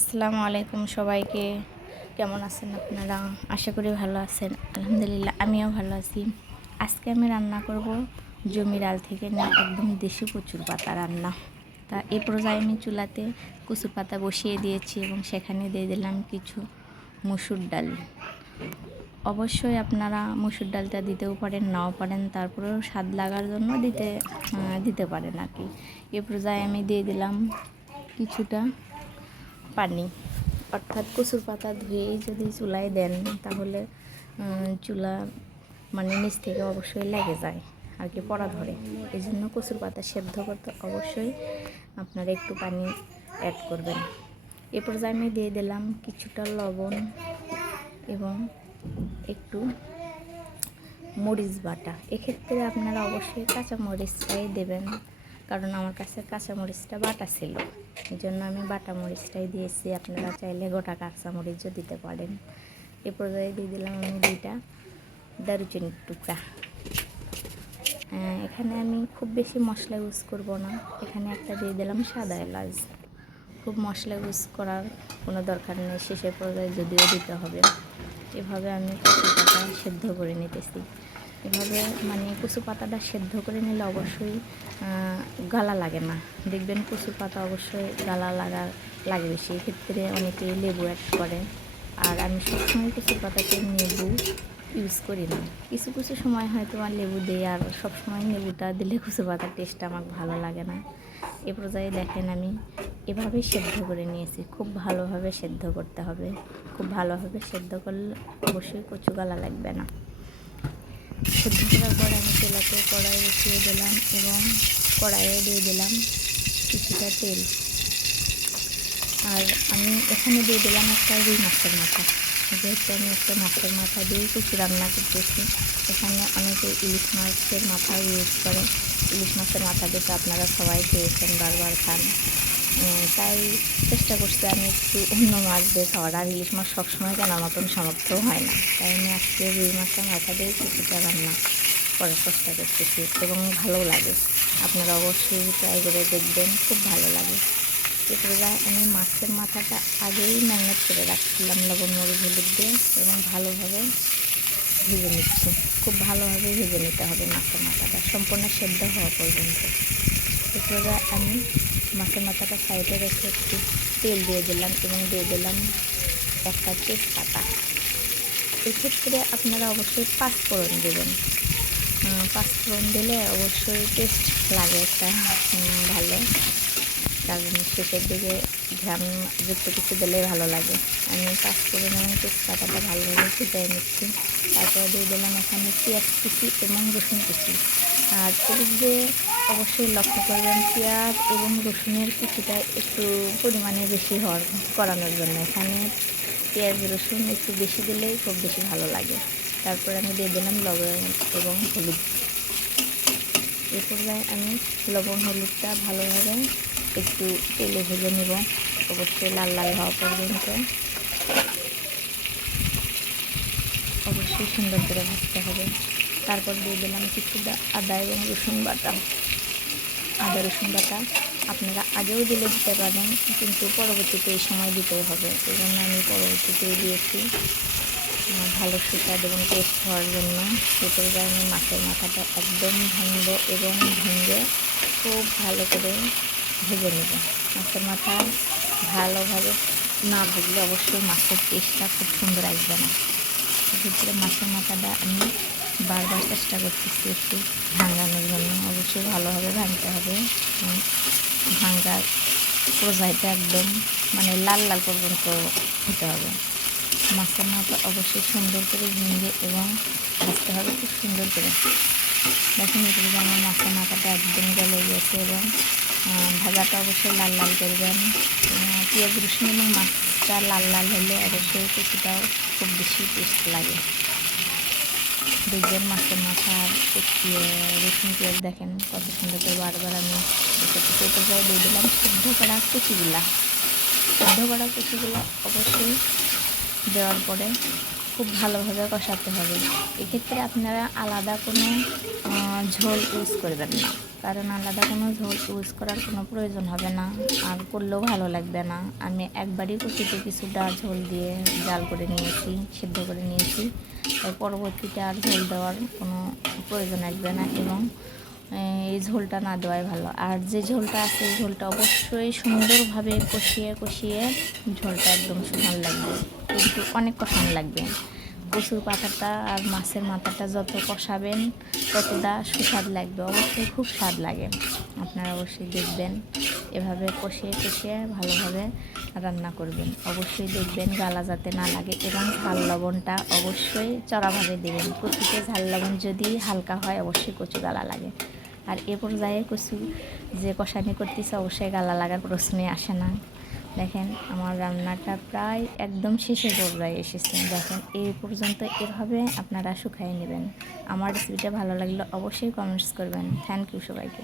আসসালামু আলাইকুম সবাইকে। কেমন আছেন আপনারা? আশা করি ভালো আছেন। আলহামদুলিল্লাহ, আমিও ভালো আছি। আজকে আমি রান্না করব জমির আল থেকে না একদম দেশি কচুর পাতা রান্না। তা এ পর্যায়ে আমি চুলাতে কচুর পাতা বসিয়ে দিয়েছি এবং সেখানে দিয়ে দিলাম কিছু মসুর ডাল। অবশ্যই আপনারা মসুর ডালটা দিতেও পারেন, নাও পারেন, তারপরেও স্বাদ লাগার জন্য দিতে দিতে পারেন আর কি। এ পর্যায়ে আমি দিয়ে দিলাম কিছুটা পানি। অর্থাৎ কচুর পাতা ধুয়েই যদি চুলায় দেন, তাহলে চুলা মানে নিচ থেকে অবশ্যই লেগে যায় আর কি পড়া ধরে। এই জন্য কচুর পাতা সেদ্ধ করতে অবশ্যই আপনারা একটু পানি অ্যাড করবেন। এ পর্যায়ে আমি দিয়ে দিলাম কিছুটা লবণ এবং একটু মরিচ বাটা। এক্ষেত্রে আপনারা অবশ্যই কাঁচা মরিচটাই দেবেন। কারণ আমার কাছে কাঁচা মরিচটা বাটা ছিল। এই জন্য আমি বাটা মরিচটাই দিয়েছি। আপনারা চাইলে গোটা কাঁচা মরিচও দিতে পারেন। এ পর্যায়ে দিয়ে দিলাম আমি দুইটা দারুচিনির টুকরা। এখানে আমি খুব বেশি মশলা ইউজ করব না। এখানে একটা দিয়ে দিলাম সাদা এলাচ। খুব মশলা ইউজ করার কোনো দরকার নেই। শেষের পর্যায়ে যদিও দিতে হবে। এভাবে আমি কচু পাতা সেদ্ধ করে নিতেছি। এভাবে মানে কচু পাতাটা সেদ্ধ করে নিলে অবশ্যই গালা লাগে না। দেখবেন কচু পাতা অবশ্যই গালা লাগা লাগে বেশি। এক্ষেত্রে অনেকে লেবু অ্যাড করে। আর আমি সবসময় কচু পাতাতে নেবু ইউজ করি না। কিছু কিছু সময় হয়তো আর লেবু দিই, আর সবসময় লেবুটা দিলে কচু পাতার টেস্টটা আমার ভালো লাগে না। এ পর্যায়ে দেখেন আমি এভাবেই সেদ্ধ করে নিয়েছি। খুব ভালোভাবে সেদ্ধ করতে হবে। খুব ভালোভাবে সেদ্ধ করলে অবশ্যই কচু গালা লাগবে না। সেদ্ধ করার পর আমি তেলাতে কড়াই বসিয়ে দিলাম এবং কড়াইয়ে দিয়ে দিলাম কিছুটা তেল। আর আমি এখানে দিয়ে দিলাম একটা রুই মাছের মাথা। যেহেতু আমি একটা মাছের মাথা দিয়ে কিছু রান্না করতেছি, এখানে অনেকে ইলিশ মাছের মাথা ইউজ করে। ইলিশ মাছের মাথা দিয়ে আপনারা সবাই পেয়েছেন বারবার খান। তাই চেষ্টা করছি আমি একটু অন্য মাছ দিয়ে খাওয়ার আর ইলিশ মাছ সবসময় কেনার মতন সামর্থ্য হয় না। তাই আমি আজকে রুই মাছটা মাথা দিয়ে কিছুটা রান্না করার চেষ্টা করতেছি এবং ভালো লাগে। আপনারা অবশ্যই ট্রাই করে দেখবেন, খুব ভালো লাগে। এরপরে আমি মাছের মাথাটা আগেই ম্যারিনেট করে রাখছিলাম লবণ, মরিচ, হলুদ দিয়ে এবং ভালোভাবে ভেজে নিচ্ছি। খুব ভালোভাবে ভেজে নিতে হবে মাছের মাথাটা। সম্পূর্ণ সেদ্ধ হওয়া পর্যন্ত। এরপরে আমি মাছের মাথাটা সাইডে রেখে একটু তেল দিয়ে দিলাম এবং দিয়ে দিলাম একটা তেজপাতা। এক্ষেত্রে আপনারা অবশ্যই পাঁচফোড়ন দেবেন। পাঁচফোড়ন দিলে অবশ্যই টেস্ট লাগে একটা ভালো। কারণ শেষের দিকে ঘ্রাম যুক্ত কিছু দিলে ভালো লাগে। আমি পাঁচফোড়ন এবং তেজপাতাটা ভালোভাবে ফুটিয়ে নিচ্ছি। তারপর দিয়ে দিলাম এখানে পেঁয়াজ কুচি এবং রসুন কুচি। আর এদিক দিয়ে অবশ্যই লক্ষ্য করবেন পেঁয়াজ এবং রসুনের কুচিটা একটু পরিমাণে বেশি হওয়ার, করানোর জন্য। এখানে পেঁয়াজ, রসুন একটু বেশি দিলেই খুব বেশি ভালো লাগে। তারপর আমি দিয়ে দিলাম লবণ এবং হলুদ। এ পর্যায়ে আমি লবণ হলুদটা ভালোভাবে একটু তেলে ভেজে নেব। অবশ্যই লাল লাল হওয়া পর্যন্ত। অবশ্যই সুন্দর করে ভাজতে হবে। তারপর দিয়ে দিলাম কিছুটা আদা এবং রসুন বাটা। আদা, রসুন বাটা আপনারা আগেও দিলে দিতে পারেন, কিন্তু পরবর্তীতে এই সময় দিতেই হবে। এই জন্য আমি পরবর্তীতে দিয়েছি ভালো সুস্বাদ এবং টেস্ট হওয়ার জন্য। সেটার কারণে মাছের মাথাটা একদম ভাঙবো এবং ভেঙে খুব ভালো করে ভেজে নেব। মাছের মাথা ভালোভাবে না ভুগলে অবশ্যই মাছের টেস্টটা খুব সুন্দর আসবে না। সেক্ষেত্রে মাছের মাথাটা আমি বারবার চেষ্টা করতেছি একটু ভাঙানোর জন্য। অবশ্যই ভালোভাবে ভাঙতে হবে। ভাঙ্গার পর্যায়টা একদম মানে লাল লাল পর্যন্ত হতে হবে। মাছের মাথা অবশ্যই সুন্দর করে ভেঙে এবং ভাজতে হবে, খুব সুন্দর করে। দেখুন এগুলো আমার মাছের মাথাটা একদম গলে গেছে এবং ভাজাটা অবশ্যই লাল লাল করবেন। পেঁয়াজ রসুন এবং মাছটা লাল লাল হলে অবশ্যই কিছুটাও খুব বেশি টেস্ট লাগে। দেখবেন মাছের মাথা কুচিয়ে রসুন পেঁয়াজ দেখেন কত সুন্দর করে বারবার আমি দিয়ে দিলাম সিদ্ধ করা কুচিগুলা। সিদ্ধ করা কুচিগুলো অবশ্যই দেওয়ার পরে খুব ভালোভাবে কষাতে হবে। এক্ষেত্রে আপনারা আলাদা কোনো ঝোল ইউজ করবেন না। কারণ আলাদা কোনো ঝোল ইউজ করার কোনো প্রয়োজন হবে না। আর করলেও ভালো লাগবে না। আমি একবারই কচুতে কিছুটা ঝোল দিয়ে জাল করে নিয়েছি, সিদ্ধ করে নিয়েছি। তাই পরবর্তীতে আর ঝোল দেওয়ার কোনো প্রয়োজন আসবে না এবং এই ঝোলটা না দেওয়াই ভালো। আর যে ঝোলটা আছে ঝোলটা অবশ্যই সুন্দরভাবে কষিয়ে কষিয়ে ঝোলটা একদম সমান লাগবে। কিন্তু অনেক কষান লাগবে। কচুর পাতাটা আর মাছের মাথাটা যত কষাবেন, ততটা সুস্বাদ লাগবে। অবশ্যই খুব স্বাদ লাগে। আপনারা অবশ্যই দেখবেন। এভাবে কষিয়ে কষিয়ে ভালোভাবে রান্না করবেন। অবশ্যই দেখবেন গালা যাতে না লাগে এবং ঝাল লবণটা অবশ্যই চড়াভাবে দেবেন। কচুতে ঝাল লবণ যদি হালকা হয়, অবশ্যই কচু গালা লাগে। আর এ পর্যায়ে কিছু যে কষানি করতেছে, অবশ্যই গালা লাগার প্রশ্নে আসে না। দেখেন, আমার রান্নাটা প্রায় একদম শেষের পর্যায়ে এসেছে। দেখেন এই পর্যন্ত এভাবে আপনারা শুকাই নেবেন। আমার রেসিপিটা ভালো লাগলে অবশ্যই কমেন্টস করবেন। থ্যাংক ইউ সবাইকে।